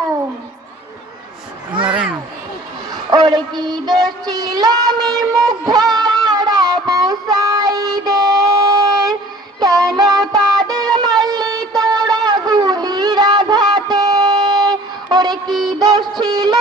আলাইকুম। ওরে কি দোষ ছিল আমির মুগ্ধ আবু সাইদের, কেন তাদের মারলি তোরা গুলির আঘাতে? ওরে কি দোষ ছিল